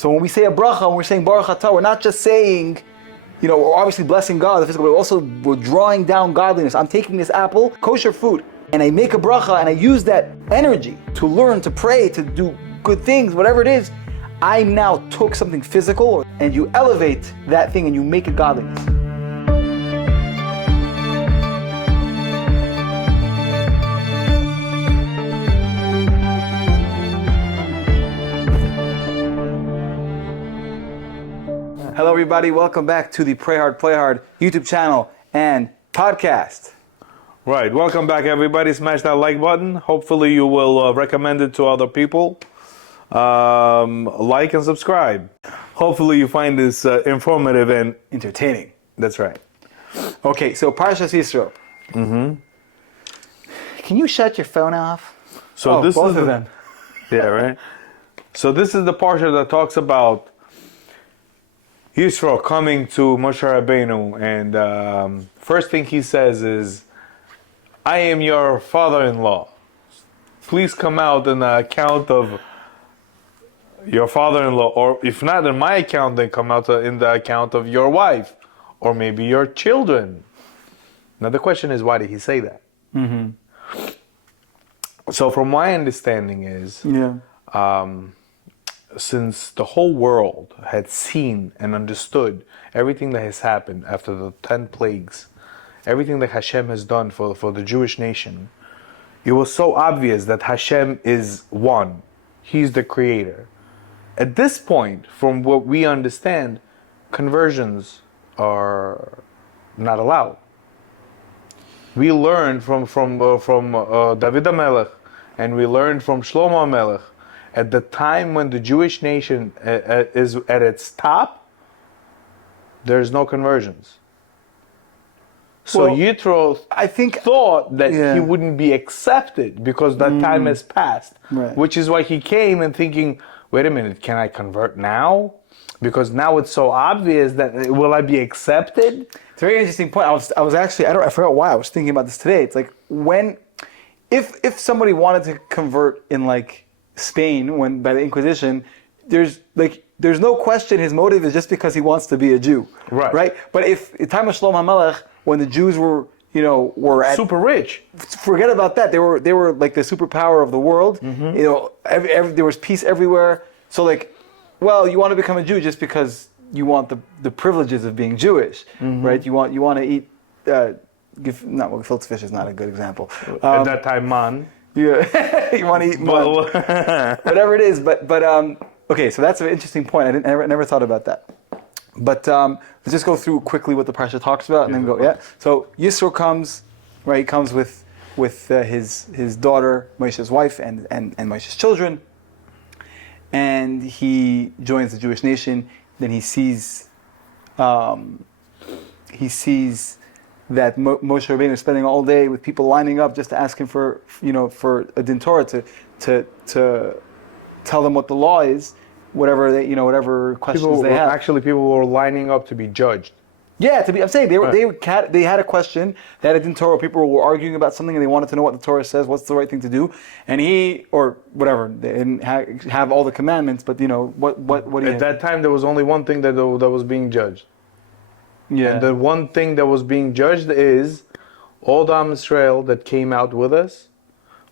So when we say a bracha, when we're saying Baruch Atah, we're not just saying, we're obviously blessing God, the physical, but we're drawing down godliness. I'm taking this apple, kosher food, and I make a bracha, and I use that energy to learn, to pray, to do good things, whatever it is. I now took something physical, and you elevate that thing and you make it godliness. Hello everybody, welcome back to the Pray Hard, Play Hard YouTube channel and podcast. Right, welcome back everybody. Smash that like button. Hopefully you will recommend it to other people. Like and subscribe. Hopefully you find this informative and Entertaining. that's right. Okay, so Parshas Yisro. Can you shut your phone off? So this both is of them. Yeah, right. So this is the parsha that talks about Yisro coming to Moshe Rabbeinu, and first thing he says is, I am your father-in-law. Please come out in the account of your father-in-law, or if not in my account, then come out in the account of your wife, or maybe your children. Now the question is, why did he say that? So from my understanding is, since the whole world had seen and understood everything that has happened after the 10 plagues, everything that Hashem has done for the Jewish nation, it was so obvious that Hashem is one. He's the creator. At this point, from what we understand, conversions are not allowed. We learned from David HaMelech, and we learned from Shlomo HaMelech, at the time when the Jewish nation is at its top, there's no conversions. So Yitro thought that he wouldn't be accepted because that time has passed. Right. Which is why he came and thinking, wait a minute, can I convert now? Because now it's so obvious that will I be accepted? It's a very interesting point. I was actually, I forgot why I was thinking about this today. It's like if somebody wanted to convert in like Spain by the Inquisition, there's no question his motive is just because he wants to be a Jew, right? But if in time of Shlomo HaMelech, when the Jews were super rich, forget about that. They were like the superpower of the world. There was peace everywhere. So you want to become a Jew just because you want the privileges of being Jewish, right? You want to eat. Gefilte fish is not a good example. At that time, man. Yeah, you want to eat mud, whatever it is. But okay, so that's an interesting point. I never thought about that. But let's just go through quickly what the parsha talks about, and then go. Yeah. So Yisro comes, right? He comes with his daughter, Moshe's wife, and Moshe's children, and he joins the Jewish nation. Then he sees that Moshe Rabbeinu is spending all day with people lining up just to ask him for a din Torah to tell them what the law is, whatever questions they have. Actually, people were lining up to be judged. Yeah, I'm saying they had a question. They had a din Torah. People were arguing about something and they wanted to know what the Torah says, what's the right thing to do, and they didn't have all the commandments, but what at that time there was only one thing that was being judged. Yeah. And the one thing that was being judged is all the Am Yisrael that came out with us.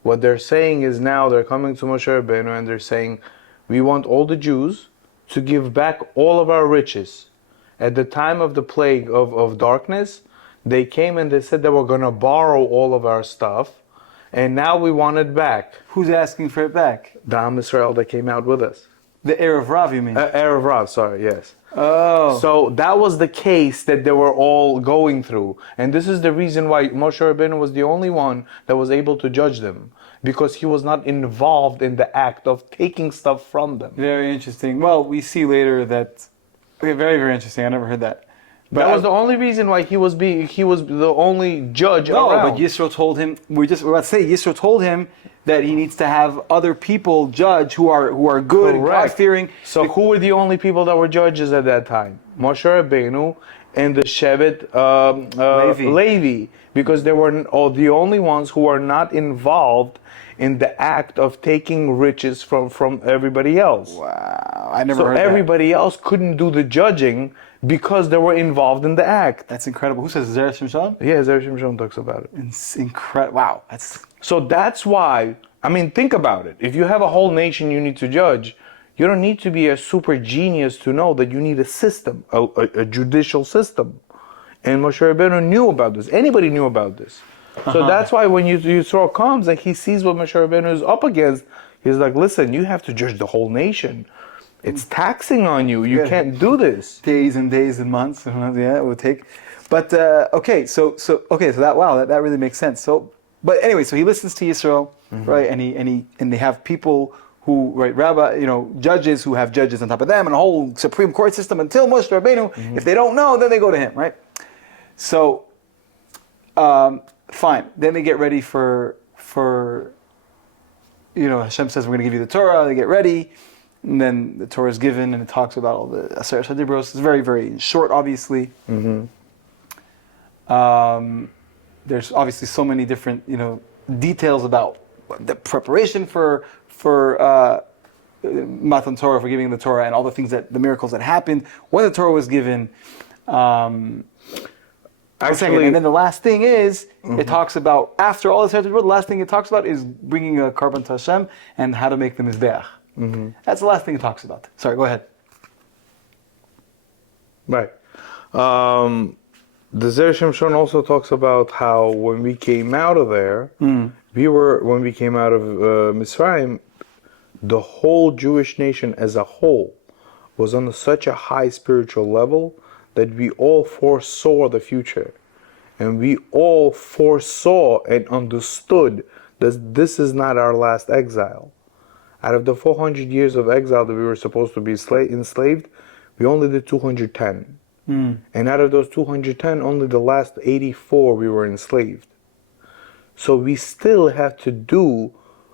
What they're saying is now they're coming to Moshe Rabbeinu and they're saying, we want all the Jews to give back all of our riches. At the time of the plague of darkness, they came and they said they were going to borrow all of our stuff, and now we want it back. Who's asking for it back? The Am Yisrael that came out with us. The Erev Rav, you mean? Erev Rav, sorry, yes. Oh. So that was the case that they were all going through. And this is the reason why Moshe Rabbeinu was the only one that was able to judge them. Because he was not involved in the act of taking stuff from them. Very interesting. Well, we see later that... Okay, very, very interesting. I never heard that. But that was the only reason why he was the only judge around. No, but Yisro told him, we're about to say, Yisro told him that he needs to have other people judge who are good and God-fearing. So who were the only people that were judges at that time? Moshe Rabbeinu and the Shevet Levi. Because they were the only ones who were not involved in the act of taking riches from everybody else. Wow, I never So heard that. everybody else couldn't do the judging because they were involved in the act. That's incredible. Who says Zerah Shimshon? Yeah, Zerah Shimshon talks about it. It's incredible. Wow, that's So that's why, I mean, think about it. If you have a whole nation you need to judge, you don't need to be a super genius to know that you need a system, a judicial system. And Moshe Rabbeinu knew about this. Anybody knew about this. So that's why when Yisro comes and he sees what Moshe Rabbeinu is up against, he's like, listen, you have to judge the whole nation. It's taxing on you. You can't do this. days and days and months. Yeah, it would take. But okay, so that really makes sense. So, but anyway, so he listens to Yisro, right? And they have people who, right, judges who have judges on top of them, and a whole Supreme Court system until Moshe Rabbeinu. If they don't know, then they go to him, right? So, fine. Then they get ready for Hashem says we're going to give you the Torah. They get ready, and then the Torah is given, and it talks about all the Aseret Shadibros. It's very, very short, obviously. There's obviously so many different, details about the preparation for Matan Torah, for giving the Torah, and all the things the miracles that happened when the Torah was given. Actually, and then the last thing is, it talks about, after all this, the last thing it talks about is bringing a carbon to Hashem and how to make the Mizbeach. That's the last thing it talks about. Sorry, go ahead. Right. The Zerah Shimshon also talks about how when we came out of there, when we came out of Mitzrayim, the whole Jewish nation as a whole was on such a high spiritual level that we all foresaw the future. And we all foresaw and understood that this is not our last exile. Out of the 400 years of exile that we were supposed to be enslaved, we only did 210. And out of those 210, only the last 84 we were enslaved. So we still have to do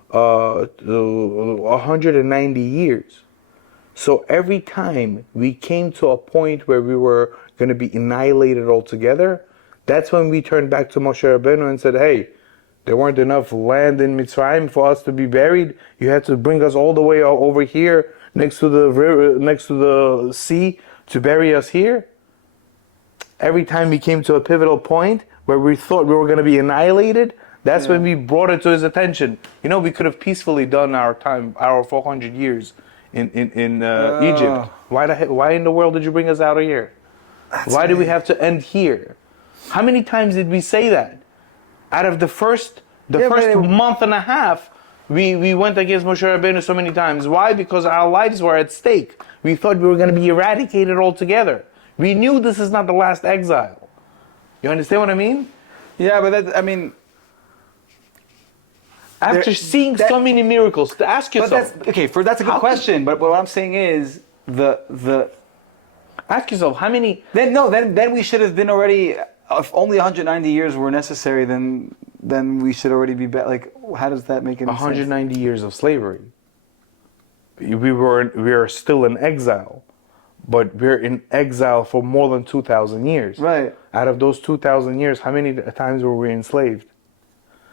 190 years. So every time we came to a point where we were going to be annihilated altogether, that's when we turned back to Moshe Rabbeinu and said, hey, there weren't enough land in Mitzrayim for us to be buried. You had to bring us all the way over here next to the river, next to the sea to bury us here. Every time we came to a pivotal point where we thought we were going to be annihilated, that's when we brought it to his attention. We could have peacefully done our 400 years in Egypt. Why in the world did you bring us out of here? Why did we have to end here? How many times did we say that? Out of the first month and a half, we went against Moshe Rabbeinu so many times. Why? Because our lives were at stake. We thought we were going to be eradicated altogether. We knew this is not the last exile. You understand what I mean? Yeah, but after seeing so many miracles, to ask yourself. That's a good question. But what I'm saying is ask yourself how many. Then we should have been already. If only 190 years were necessary, then we should already be back. Like, how does that make any 190 sense? Years of slavery. We are still in exile, but we're in exile for more than 2,000 years. Right. Out of those 2,000 years, how many times were we enslaved?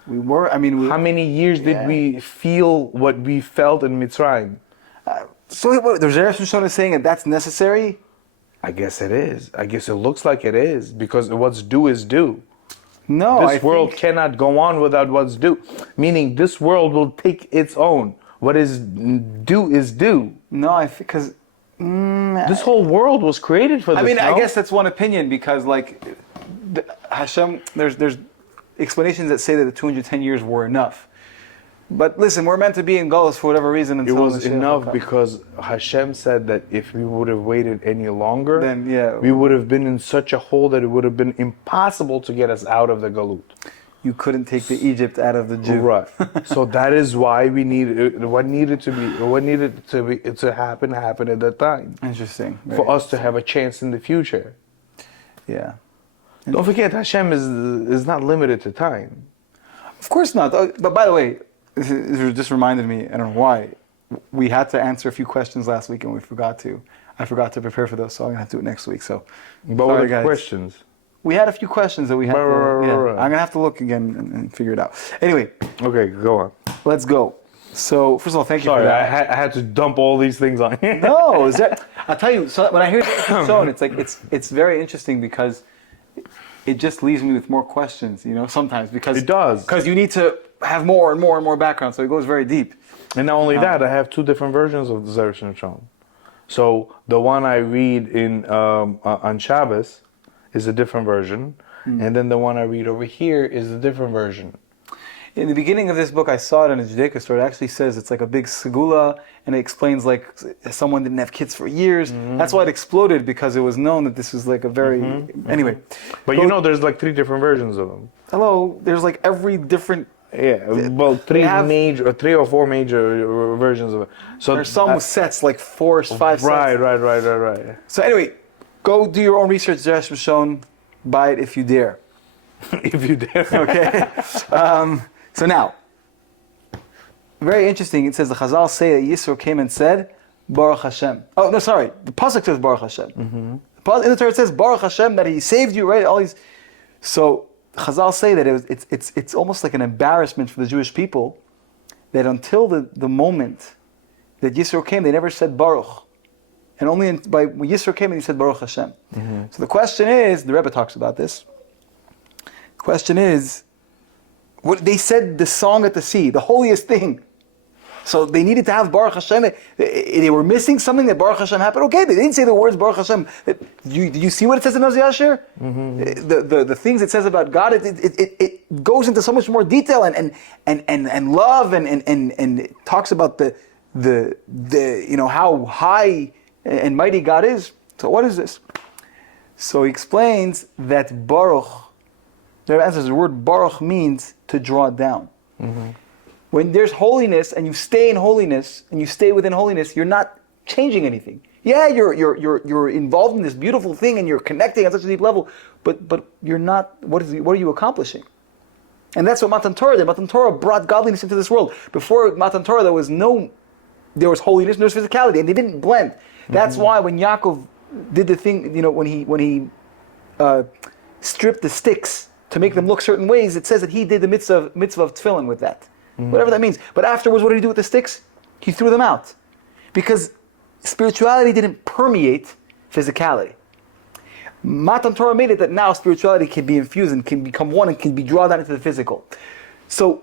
We were. How many years did we feel what we felt in Mitzrayim? So the Zerah Shimshon is saying that that's necessary? I guess it is. I guess it looks like it is, because what's due is due. No, this world cannot go on without what's due. Meaning this world will take its own. What is due is due. No, I think because this whole world was created for this. I guess that's one opinion, because Hashem, there's explanations that say that the 210 years were enough. But listen, we're meant to be in Galus for whatever reason. It was enough because Hashem said that if we would have waited any longer, then we would have been in such a hole that it would have been impossible to get us out of the Galut. You couldn't take the Egypt out of the Jew. Right. So that is why we needed what needed to happen at that time. Interesting. For us to have a chance in the future. Yeah. Don't forget, Hashem is not limited to time. Of course not. But by the way, this just reminded me, I don't know why, we had to answer a few questions last week and we forgot to. I forgot to prepare for those, so I'm going to have to do it next week. So, but what are the questions? We had a few questions that we had right. I'm going to have to look again and figure it out. Anyway. Okay, go on. let's go. So first of all, thank you for Sorry, that. I had to dump all these things on you. No, is that? I'll tell you. So when I hear Zone, it's like it's very interesting because it just leaves me with more questions. Sometimes because It does. because you need to have more and more and more background, so it goes very deep. And not only that, I have two different versions of the Zeresh Nishon. So the one I read in on Shabbos is a different version, and then the one I read over here is a different version. In the beginning of this book, I saw it in a Judaica store. It actually says it's like a big segula, and it explains like someone didn't have kids for years. That's why it exploded, because it was known that this was like a very anyway. But there's like three different versions of them. Hello, there's like every different. Yeah, well, three or four major versions of it. So there's some sets like 4 or 5 sets. Right. So anyway, go do your own research. Zeresh Nishon, buy it if you dare. If you dare. Okay. So now, very interesting. It says the Chazal say that Yisro came and said, Baruch Hashem. Oh no, sorry. The pasuk says Baruch Hashem. In the Torah it says Baruch Hashem, that He saved you. Right? All these. So Chazal say that it's almost like an embarrassment for the Jewish people that until the moment that Yisro came, they never said Baruch, and only when Yisro came and he said Baruch Hashem. So the question is, the Rebbe talks about this. The question is, what they said, the song at the sea, the holiest thing. So they needed to have Baruch Hashem. They were missing something that Baruch Hashem happened. Okay, they didn't say the words Baruch Hashem. Did you see what it says in Oz Yashir? The things it says about God, it goes into so much more detail and love and it talks about the how high and mighty God is. So what is this? So he explains that Baruch. The answer is the word Baruch means to draw down. When there's holiness and you stay in holiness and you stay within holiness, you're not changing anything. Yeah, you're involved in this beautiful thing and you're connecting at such a deep level, but you're not. What are you accomplishing? And that's what Matan Torah did. Matan Torah brought godliness into this world. Before Matan Torah, there was holiness, and there was physicality, and they didn't blend. That's why when Yaakov did the thing, when he stripped the sticks to make them look certain ways, it says that he did the mitzvah of tefillin with that. Whatever that means. But afterwards, what did he do with the sticks? He threw them out. Because spirituality didn't permeate physicality. Matan Torah made it that now spirituality can be infused and can become one and can be drawn down into the physical. So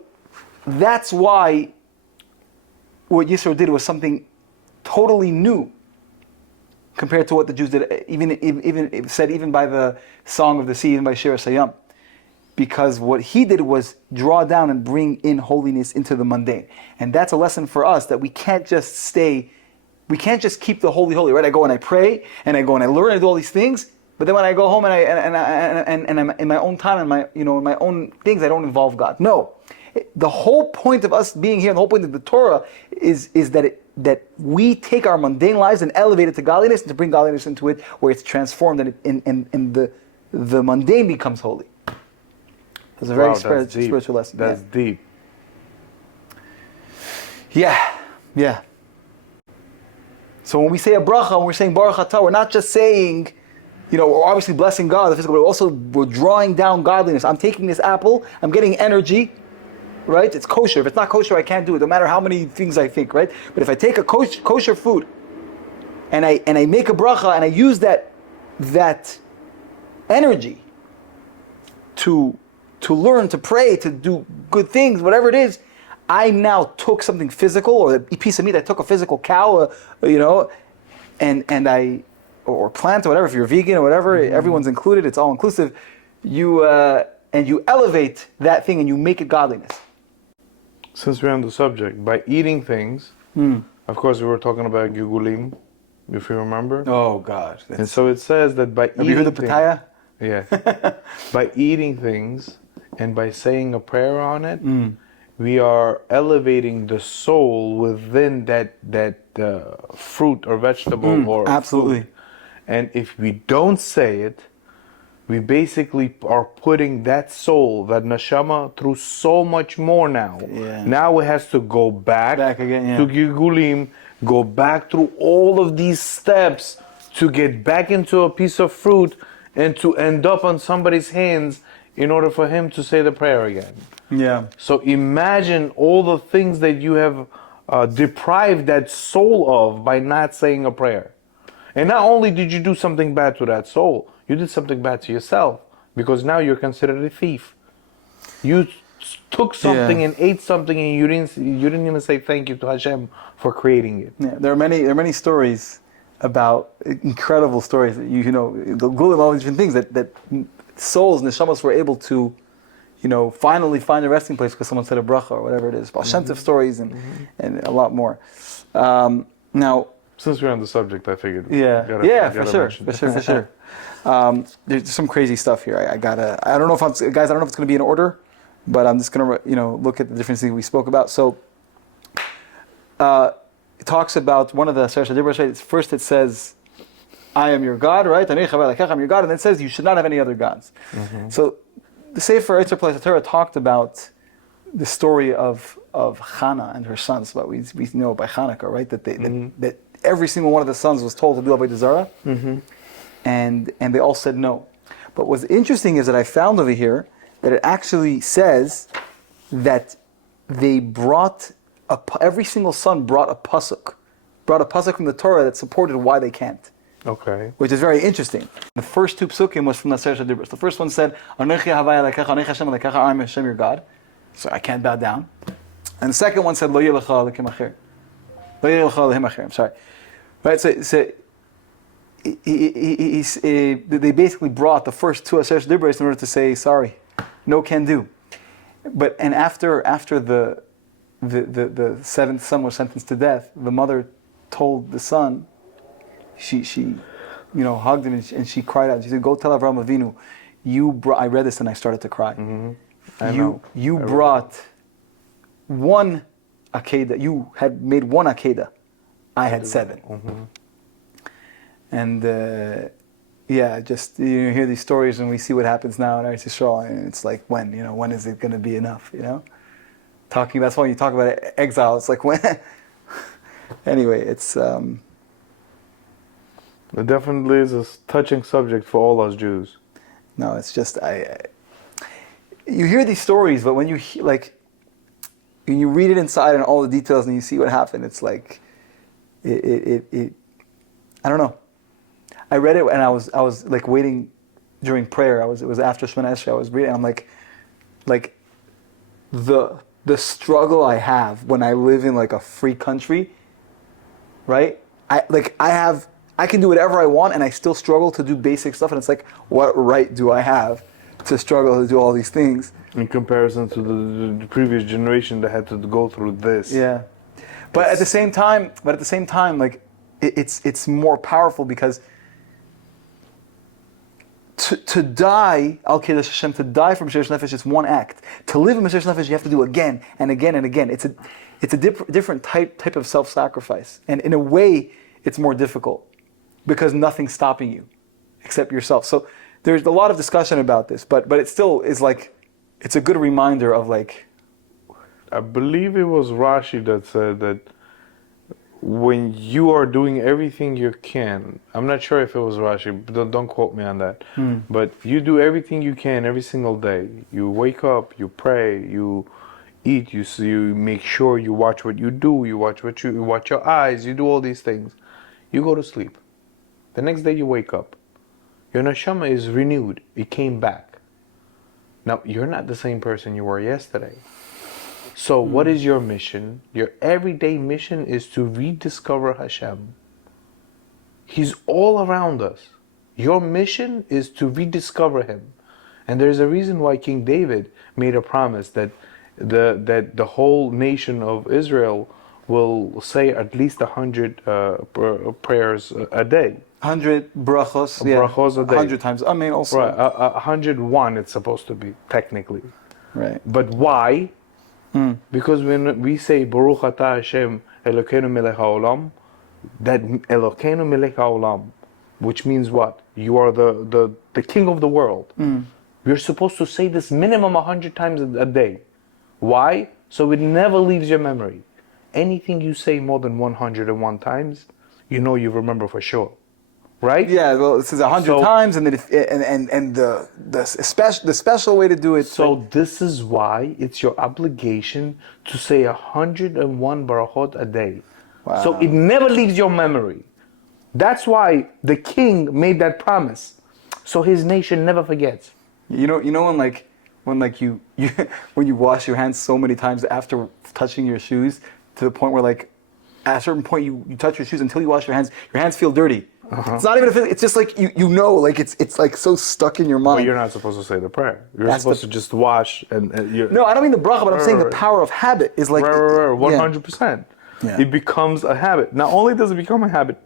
that's why what Yisro did was something totally new compared to what the Jews did, even by the Song of the Sea, even by Shir Hasayam. Because what he did was draw down and bring in holiness into the mundane. And that's a lesson for us, that we can't just keep the holy, right? I go and I pray, and I go and I learn and do all these things, but then when I go home and I'm in my own time and in my own things, I don't involve God. No. The whole point of us being here, and the whole point of the Torah is that we take our mundane lives and elevate it to godliness, and to bring godliness into it, where it's transformed and the mundane becomes holy. It's a very spiritual lesson. That's deep. Yeah. So when we say a bracha, when we're saying Baruch Atah, we're not just saying, we're obviously blessing God, the physical, but we're drawing down godliness. I'm taking this apple, I'm getting energy, right? It's kosher. If it's not kosher, I can't do it, no matter how many things I think, right? But if I take a kosher food and I make a bracha and I use that energy to learn, to pray, to do good things, whatever it is, I now took something physical, or a piece of meat. I took a physical cow, or plant, or whatever. If you're vegan or whatever, everyone's included. It's all inclusive. You elevate that thing and you make it godliness. Since we're on the subject, by eating things, of course, we were talking about Gigulim, if you remember. Oh God! And so it says that by eating. Have you heard the pitaya? Yeah. By eating things and by saying a prayer on it, we are elevating the soul within that fruit or vegetable or absolutely. food. And if we don't say it, we basically are putting that soul, that neshama, through so much more now. Yeah. Now it has to go back again, to Gilgulim, go back through all of these steps to get back into a piece of fruit and to end up on somebody's hands in order for him to say the prayer again. Yeah. So imagine all the things that you have deprived that soul of by not saying a prayer. And not only did you do something bad to that soul, you did something bad to yourself, because now you're considered a thief. You took something and ate something, and you didn't even say thank you to Hashem for creating it. Yeah, there are many stories about incredible stories that you know the Gulim, all these different things that souls, neshamas were able to, finally find a resting place because someone said a bracha or whatever it is. Baal Shem Tov stories and a lot more. Now, since we're on the subject, I figured. For sure. There's some crazy stuff here. I don't know if it's going to be in order, but I'm just going to look at the different things we spoke about. So. It talks about one of the Parshas Yisro, right? First it says, I am your God, right? I'm your God, and then it says you should not have any other gods. So the Sefer Yisro Torah talked about the story of Hannah and her sons, what we know by Hanukkah, right? That every single one of the sons was told to do Avodah Zarah, and they all said no. But what's interesting is that I found over here that it actually says that they brought every single son brought a pasuk from the Torah that supported why they can't. Okay. Which is very interesting. The first two psukim was from the Parshas Yisro. The first one said, Anochi Havaya Lekecha, Anochi Hashem Lekecha, I am Hashem your God. So I can't bow down. And the second one said, Lo yeh lecha Elokim acher. Lo yeh lecha Elohim acher. I'm sorry. Right. So they basically brought the first two Parshas Yisro in order to say sorry, no can do. But after the seventh son was sentenced to death, the mother told the son, she hugged him and she cried out. She said, "Go tell Avraham Avinu, I read this and I started to cry. You brought one akeda. You had made one akeda. I had 7. And just you hear these stories and we see what happens now in Eretz Yisrael, and it's like when is it going to be enough? That's why you talk about exile. It's like when. Anyway, it's. It definitely is a touching subject for all us Jews. No, it's just you hear these stories, but when you when you read it inside and all the details and you see what happened, it's like, it I don't know. I read it and I was like waiting during prayer. It was after Shemona Esrei. I was reading. And I'm like the struggle I have when I live in like a free country, right? I can do whatever I want and I still struggle to do basic stuff, and it's like, what right do I have to struggle to do all these things? In comparison to the previous generation that had to go through this. Yeah. But at the same time, like it's more powerful because to die, Al Kedesh Hashem, to die from Mesiras Nefesh is one act. To live in Mesiras Nefesh, you have to do again and again and again. It's a different type of self-sacrifice, and in a way, it's more difficult because nothing's stopping you except yourself. So there's a lot of discussion about this, but it still is like, it's a good reminder of like. I believe it was Rashi that said that when you are doing everything you can, I'm not sure if it was Rashi, but don't quote me on that, but you do everything you can every single day. You wake up, you pray, you eat, you make sure you watch what you do, you watch your eyes, you do all these things. You go to sleep. The next day you wake up. Your neshama is renewed. It came back. Now, you're not the same person you were yesterday. So what is your mission? Your everyday mission is to rediscover Hashem. He's all around us. Your mission is to rediscover Him. And there's a reason why King David made a promise that the whole nation of Israel will say at least 100 prayers a day. 100 brachos, brachos a day. 100 times. I mean, also. Right, 101 it's supposed to be, technically. Right. But why? Because when we say Baruch Atah Hashem Elokeinu Melech HaOlam, that Elokeinu Melech HaOlam, which means what? You are the king of the world. You're supposed to say this minimum 100 times a day. Why? So it never leaves your memory. Anything you say more than 101 times, you remember for sure. right? Yeah, well, it says 100 So- times, and then the special way to do it. So this is why it's your obligation to say 101 barachot a day. Wow. So it never leaves your memory. That's why the king made that promise, so his nation never forgets. you know when you when you wash your hands so many times after touching your shoes to the point where like at a certain point you touch your shoes until you wash your hands feel dirty. It's not even it's just like you know, like it's like so stuck in your mind. But you're not supposed to say the prayer. You're That's supposed to just wash and you're... No, I don't mean the bracha, but I'm saying the Right. power of habit is like 100%. Yeah. It becomes a habit. Not only does it become a habit,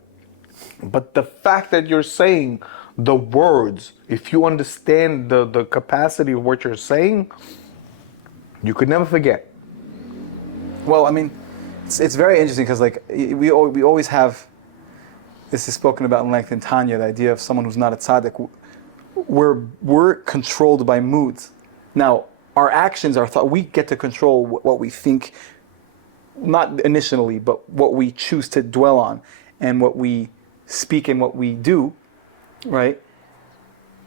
but the fact that you're saying the words, if you understand the capacity of what you're saying, you could never forget. Well, I mean, it's very interesting because like we always have. This is spoken about in length in Tanya, the idea of someone who's not a tzaddik. We're controlled by moods. Now, our actions, our thought, we get to control what we think, not initially, but what we choose to dwell on, and what we speak and what we do, right?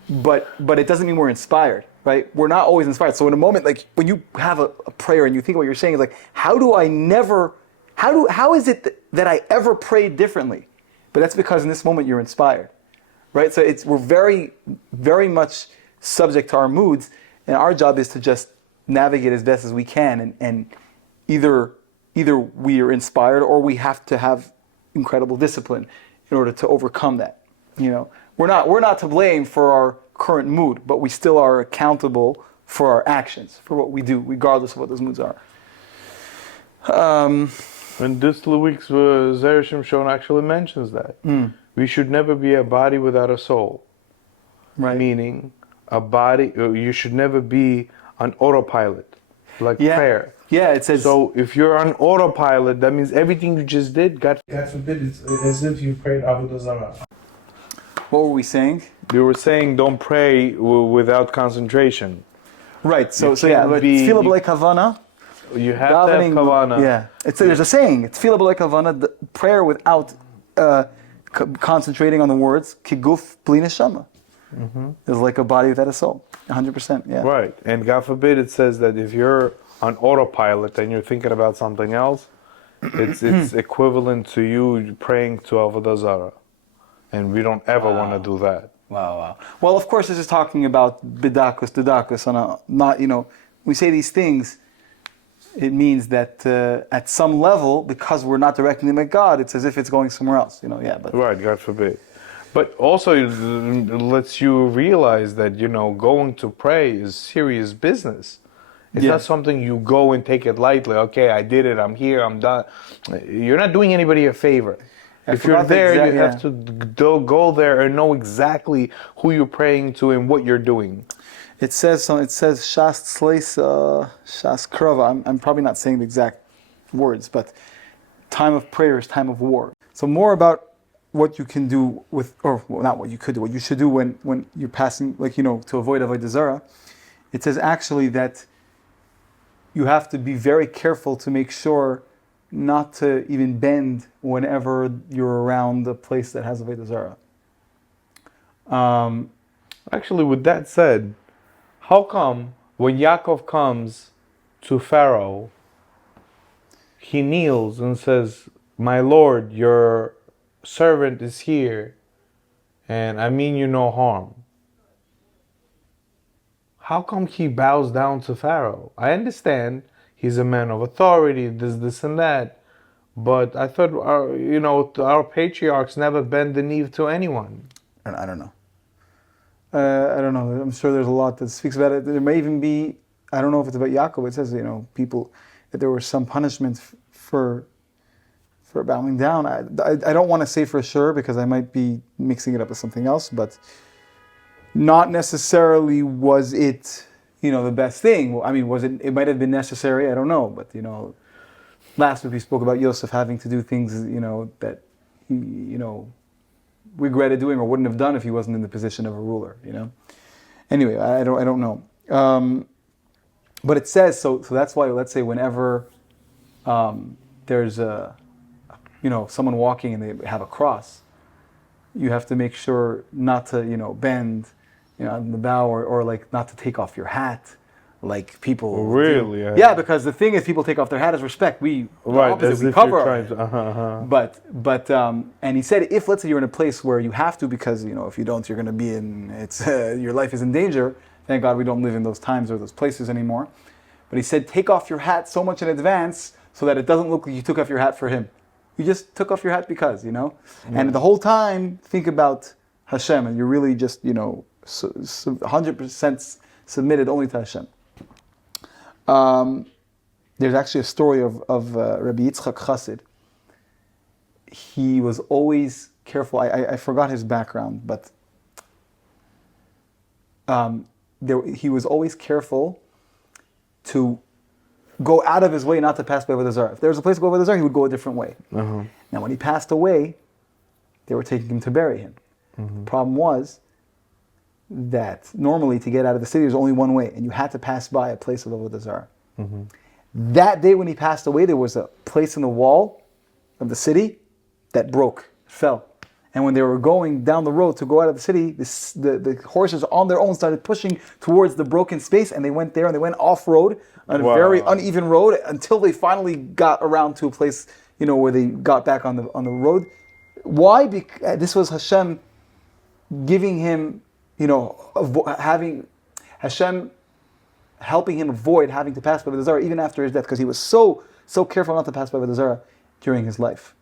But it doesn't mean we're inspired, right? We're not always inspired. So in a moment, like when you have a prayer and you think what you're saying is like, how is it that I ever prayed differently? But that's because in this moment you're inspired, right? So we're very, very much subject to our moods, and our job is to just navigate as best as we can, and either we are inspired or we have to have incredible discipline in order to overcome that. You know, we're not to blame for our current mood, but we still are accountable for our actions, for what we do, regardless of what those moods are. And this week's Zereshim Shon actually mentions that. We should never be a body without a soul. Right. Meaning, a body, you should never be on autopilot, like prayer. Yeah, it says. So if you're on autopilot, that means everything you just did, God forbid, it's as if you prayed Avodah Zarah. What were we saying? We were saying don't pray without concentration. Right. So You yeah, can't but be- tefillah b'lei kavana. You have to have kavanah. Yeah, there's a saying. It's tefillah b'lei kavana, the prayer without concentrating on the words. Kiguf bli neshama. Is like a body without a soul. 100%. Yeah. Right. And God forbid it says that if you're on autopilot and you're thinking about something else, it's equivalent to you praying to Avodah Zarah. And we don't ever want to do that. Wow. Well, of course, this is talking about bidakus, didakus, and not, we say these things, it means that at some level, because we're not directing them at God, it's as if it's going somewhere else, but... Right, God forbid. But also it lets you realize that, going to pray is serious business. It's not something you go and take it lightly. Okay, I did it, I'm here, I'm done. You're not doing anybody a favor. If you're there, you have to go there and know exactly who you're praying to and what you're doing. It says shas tzleis, shas krava. I'm probably not saying the exact words, but time of prayer is time of war. So more about what you can do with, or not what you could do, what you should do when you're passing, to avoid avodah zarah. It says actually that you have to be very careful to make sure not to even bend whenever you're around the place that has avodah zarah. Actually, with that said, how come when Yaakov comes to Pharaoh, he kneels and says, "My Lord, your servant is here, and I mean you no harm"? How come he bows down to Pharaoh? I understand he's a man of authority, this and that, but I thought our patriarchs never bend the knee to anyone. I don't know. I don't know. I'm sure there's a lot that speaks about it. There may even be, I don't know if it's about Yaakov, it says, people, that there were some punishments for bowing down. I don't want to say for sure because I might be mixing it up with something else, but not necessarily was it, the best thing. I mean, it might have been necessary, I don't know, but, last week we spoke about Yosef having to do things, that he, regretted doing or wouldn't have done if he wasn't in the position of a ruler, Anyway, I don't know. But it says, so that's why, let's say whenever there's someone walking and they have a cross, you have to make sure not to, bend, on the bow, or like not to take off your hat, like people. Really? Yeah, because the thing is, people take off their hat as respect. The opposite, we cover our head. But and he said, if let's say you're in a place where you have to, because if you don't, you're going to be your life is in danger. Thank God we don't live in those times or those places anymore. But he said, take off your hat so much in advance so that it doesn't look like you took off your hat for him. You just took off your hat because, And the whole time, think about Hashem, and you're really just, 100% submitted only to Hashem. There's actually a story of Rabbi Yitzchak Chassid. He was always careful. I forgot his background, but he was always careful to go out of his way not to pass by Avodah Zarah. If there was a place to go Avodah Zarah, he would go a different way. Uh-huh. Now, when he passed away, they were taking him to bury him. Mm-hmm. The problem was that normally to get out of the city, there's only one way, and you had to pass by a place of Avodah Zarah. Mm-hmm. That day when he passed away, there was a place in the wall of the city that broke, fell. And when they were going down the road to go out of the city, the horses on their own started pushing towards the broken space, and they went there, and they went off-road on a very uneven road until they finally got around to a place, where they got back on the road. Why? Because this was Hashem giving him, having Hashem helping him avoid having to pass by Avodah Zarah even after his death, because he was so careful not to pass by Avodah Zarah during his life.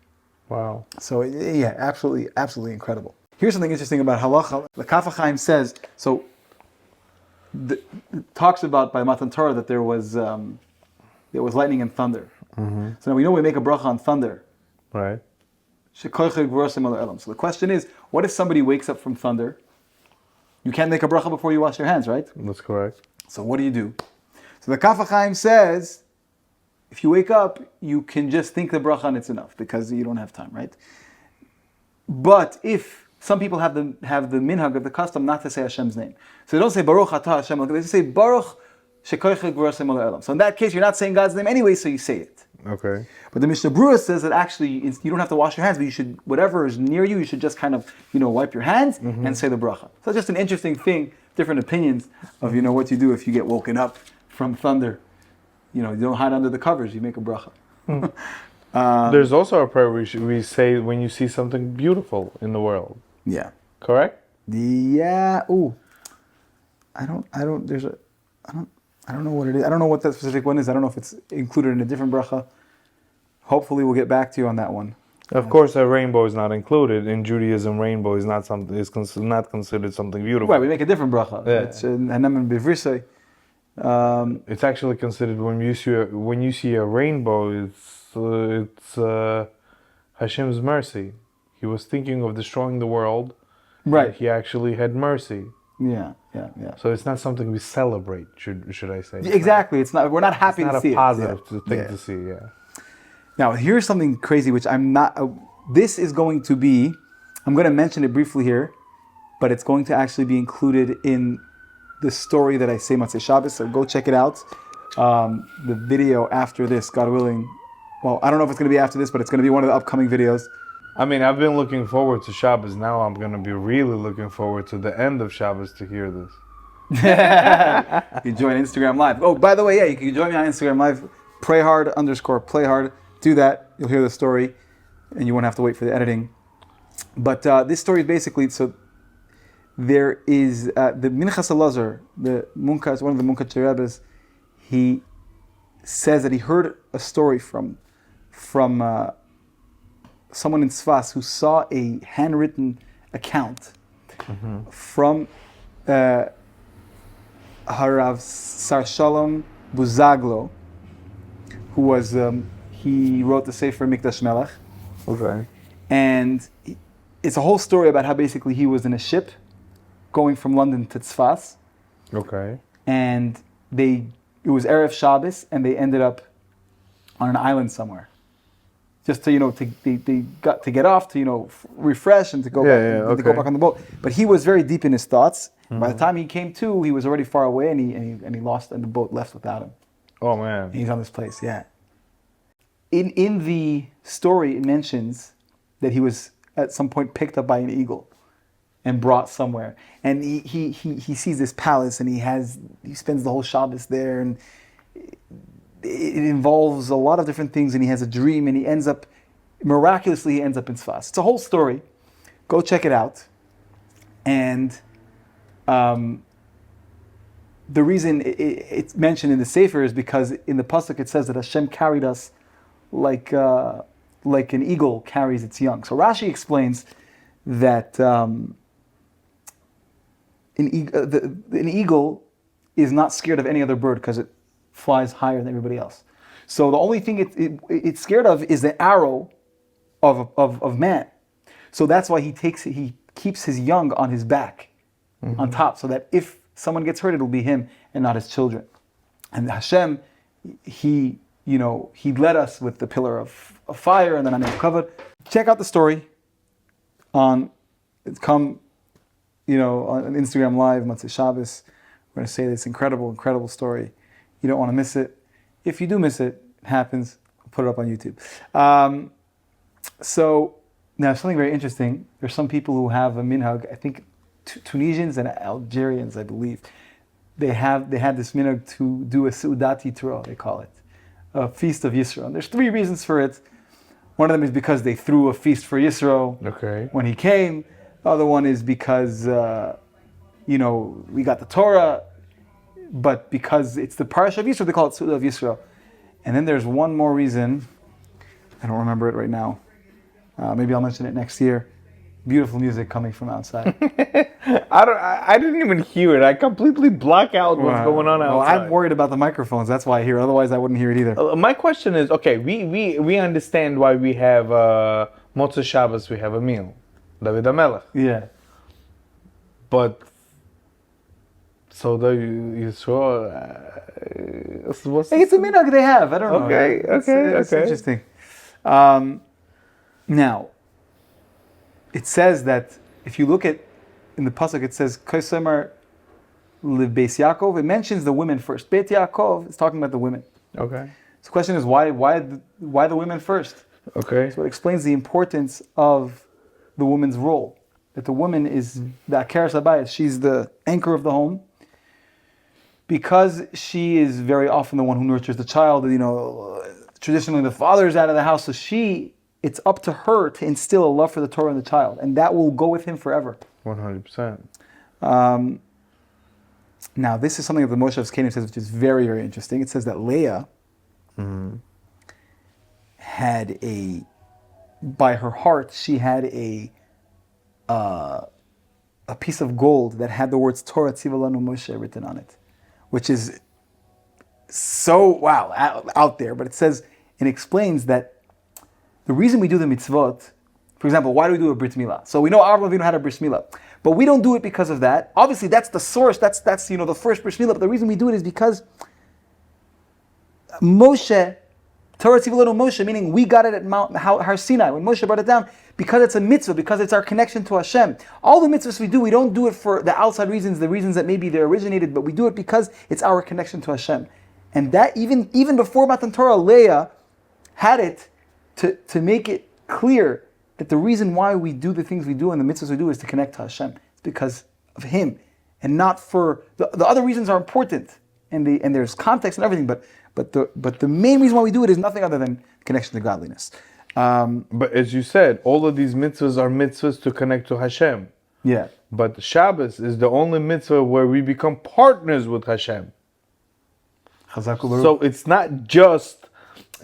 Wow. So yeah, absolutely incredible. Here's something interesting about halacha. The Kaf HaChaim says, talks about by Matan Torah that there was lightning and thunder. Mm-hmm. So now we know we make a bracha on thunder. Right. So the question is, what if somebody wakes up from thunder? You can't make a bracha before you wash your hands, right? That's correct. So what do? So the Kaf HaChaim says, if you wake up, you can just think the bracha and it's enough because you don't have time, right? But if some people have the minhag of the custom not to say Hashem's name, so they don't say Baruch Atah Hashem, they say Baruch Shekoicheh Gvurasem Elam. So in that case, you're not saying God's name anyway, so you say it. Okay. But the Mishnah Berurah says that actually you don't have to wash your hands, but you should, whatever is near you, you should just kind of wipe your hands and say the bracha. So it's just an interesting thing, different opinions of what you do if you get woken up from thunder. You don't hide under the covers, you make a bracha. There's also a prayer we say when you see something beautiful in the world. Yeah. Correct? Yeah. Ooh. I don't know what it is. I don't know what that specific one is. I don't know if it's included in a different bracha. Hopefully we'll get back to you on that one. Of course, a rainbow is not included. In Judaism, rainbow is not not considered something beautiful. Right, we make a different bracha. Yeah. It's Hanam Bivrisei. It's actually considered when you see a rainbow, it's Hashem's mercy. He was thinking of destroying the world. Right. He actually had mercy. Yeah. So it's not something we celebrate, should I say? Exactly. It's not. We're not happy to see it. It's not a positive thing to see. Yeah. Now here's something crazy, which I'm not. This is going to be. I'm going to mention it briefly here, but it's going to actually be included in the story that I say Matzei Shabbos, so go check it out. The video after this, God willing. Well, I don't know if it's going to be after this, but it's going to be one of the upcoming videos. I mean, I've been looking forward to Shabbos. Now I'm going to be really looking forward to the end of Shabbos to hear this. You can join Instagram Live. Oh, by the way, yeah, you can join me on Instagram Live. _playhard. Do that. You'll hear the story, and you won't have to wait for the editing. But this story is basically there is the Minchas Elazar, one of the Munkat Rebbes. He says that he heard a story from someone in Tzfas who saw a handwritten account from Harav Sar Shalom Buzaglo, who was he wrote the Sefer Mikdash Melech. Okay. And it's a whole story about how basically he was in a ship going from London to Tzfas. Okay. And it was Erev Shabbos, and they ended up on an island somewhere. Just to they got to get off to refresh and to go back to go back on the boat. But he was very deep in his thoughts. By the time he came to, he was already far away, and he lost, and the boat left without him. Oh man! And he's on this place, yeah. In the story, it mentions that he was at some point picked up by an eagle and brought somewhere. And he sees this palace, and he spends the whole Shabbos there, and it involves a lot of different things, and he has a dream, and miraculously he ends up in Sfas. It's a whole story. Go check it out. And the reason it's mentioned in the Sefer is because in the Pasuk it says that Hashem carried us like an eagle carries its young. So Rashi explains that an eagle is not scared of any other bird because it flies higher than everybody else. So the only thing it's scared of is the arrow of man. So that's why he keeps his young on his back, on top, so that if someone gets hurt, it'll be him and not his children. And Hashem, he led us with the pillar of fire, and then I'm covered. Check out the story on Instagram Live, Motzei Shabbos. We're going to say this incredible story. You don't want to miss it. If you do miss it, it happens. I'll put it up on YouTube. So now something very interesting. There's some people who have a minhag. I think Tunisians and Algerians, I believe, they had this minhag to do a Seudat Yitro, they call it, a feast of Yisro. And there's 3 reasons for it. One of them is because they threw a feast for Yisro when he came. The other one is because we got the Torah, but because it's the Parshas of Yisro, they call it Seudat of Yisro. And then there's one more reason. I don't remember it right now. Maybe I'll mention it next year. Beautiful music coming from outside. I didn't even hear it. I completely block out what's going on outside. Well, I'm worried about the microphones. That's why I hear it. Otherwise, I wouldn't hear it either. My question is, okay, we understand why we have Motzei Shabbos, we have a meal. David HaMelech. Yeah. But, so the Yisro, it's a minhag they have. I don't know. Okay. It's interesting. Now, it says that if you look at in the pasuk, it says Kaisemar Liv Beis Yaakov. It mentions the women first. Beit Yaakov is talking about the women. Okay. So the question is why the women first? Okay. So it explains the importance of the woman's role. That the woman is the Akeres Habayis. She's the anchor of the home. Because she is very often the one who nurtures the child. Traditionally the father is out of the house, so it's up to her to instill a love for the Torah in the child, and that will go with him forever. 100%. Now, this is something that the Moshe of Canaan says, which is very, very interesting. It says that Leah had by her heart, she had a piece of gold that had the words Torah Tziva Lanu Moshe written on it, which is so, out there. But it says, it explains that the reason we do the mitzvot, for example, why do we do a brit milah? So we know Avraham Avinu had a brit milah, but we don't do it because of that. Obviously, that's the source. That's the first brit milah. But the reason we do it is because Moshe, Torah Tziva Lanu Moshe, meaning we got it at Mount Har Sinai when Moshe brought it down, because it's a mitzvah, because it's our connection to Hashem. All the mitzvahs we don't do it for the outside reasons, the reasons that maybe they originated, but we do it because it's our connection to Hashem. And that even before Matan Torah, Leah had it to make it clear that the reason why we do the things we do and the mitzvahs we do is to connect to Hashem. It's because of Him, and not for the other reasons are important, and there's context and everything. But the main reason why we do it is nothing other than connection to godliness. But as you said, all of these mitzvahs are mitzvahs to connect to Hashem. Yeah. But Shabbos is the only mitzvah where we become partners with Hashem. So it's not just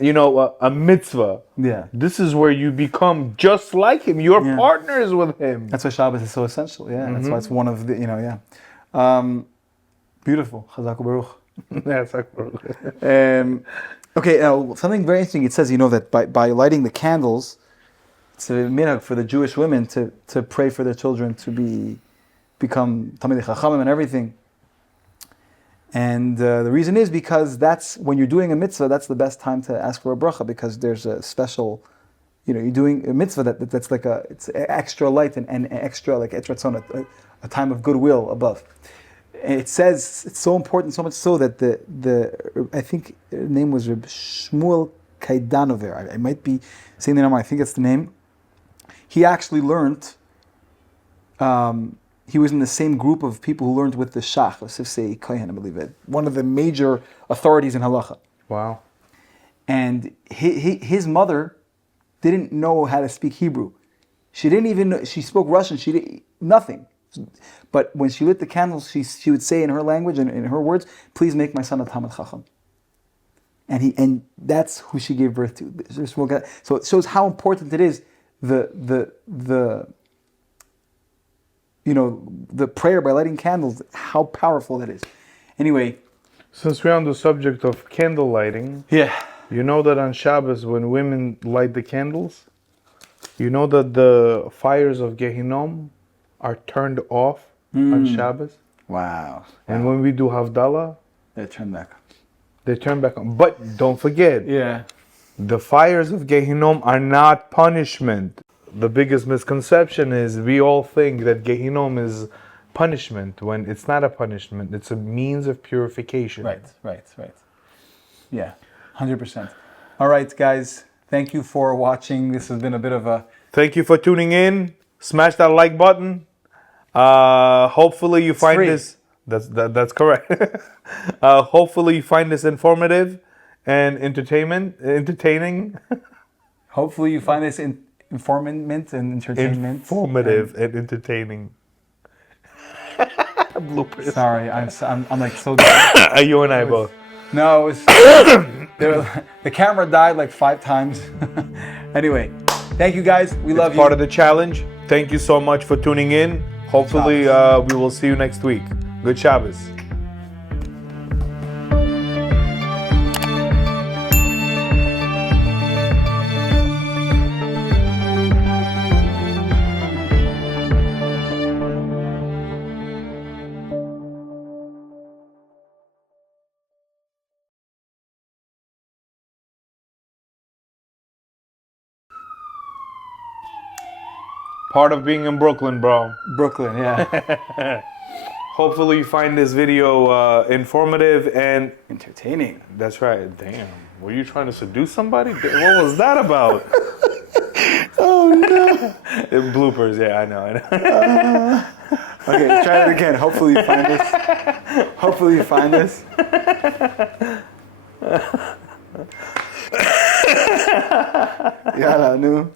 a mitzvah. Yeah. This is where you become just like Him. You're partners with Him. That's why Shabbos is so essential. Yeah. That's why it's one of the, beautiful. Chazak Baruch. Okay, now something very interesting. It says, that by lighting the candles, it's a minhag for the Jewish women to pray for their children to become Talmidei Chachamim and everything. And the reason is because that's when you're doing a mitzvah, that's the best time to ask for a bracha, because there's a special, you're doing a mitzvah that's like it's extra light and extra like etratzon, a time of goodwill above. And it says it's so important, so much so that the I think the name was Reb Shmuel Kaidanover. I might be saying the name. I think that's the name. he actually learned. He was in the same group of people who learned with the Shach, Yosef Kohen, I believe it, one of the major authorities in halacha. Wow. And his mother didn't know how to speak Hebrew. She didn't even know, she spoke Russian, she didn't, nothing. But when she lit the candles, she would say in her language and in her words, please make my son a Talmid Chacham. And that's who she gave birth to. So it shows how important it is, the prayer by lighting candles, how powerful that is. Anyway. Since we're on the subject of candle lighting, yeah. You know that on Shabbos, when women light the candles, you know that the fires of Gehinnom are turned off on Shabbos? Wow. And when we do Havdalah, they turn back. They turn back on. But don't forget, the fires of Gehinnom are not punishment. The biggest misconception is we all think that Gehinnom is punishment when it's not a punishment. It's a means of purification. Right. Yeah, 100%. All right, guys. Thank you for watching. This has been a bit of a... Thank you for tuning in. Smash that like button. Hopefully you find this... That's correct. Hopefully you find this informative and entertaining. Hopefully you find this informative and entertainment. Informative and entertaining. Bloopers. Sorry, I'm like so. You and I both. No, it was. The camera died like 5 times. Anyway, thank you guys. We love you. Part of the challenge. Thank you so much for tuning in. Hopefully, we will see you next week. Good Shabbos. Part of being in Brooklyn, bro. Brooklyn, yeah. Hopefully you find this video informative and entertaining. That's right. Damn. Were you trying to seduce somebody? What was that about? Oh, no. Bloopers, yeah, I know. Okay, try it again. Hopefully you find this. Hopefully you find this. Yalla, nu.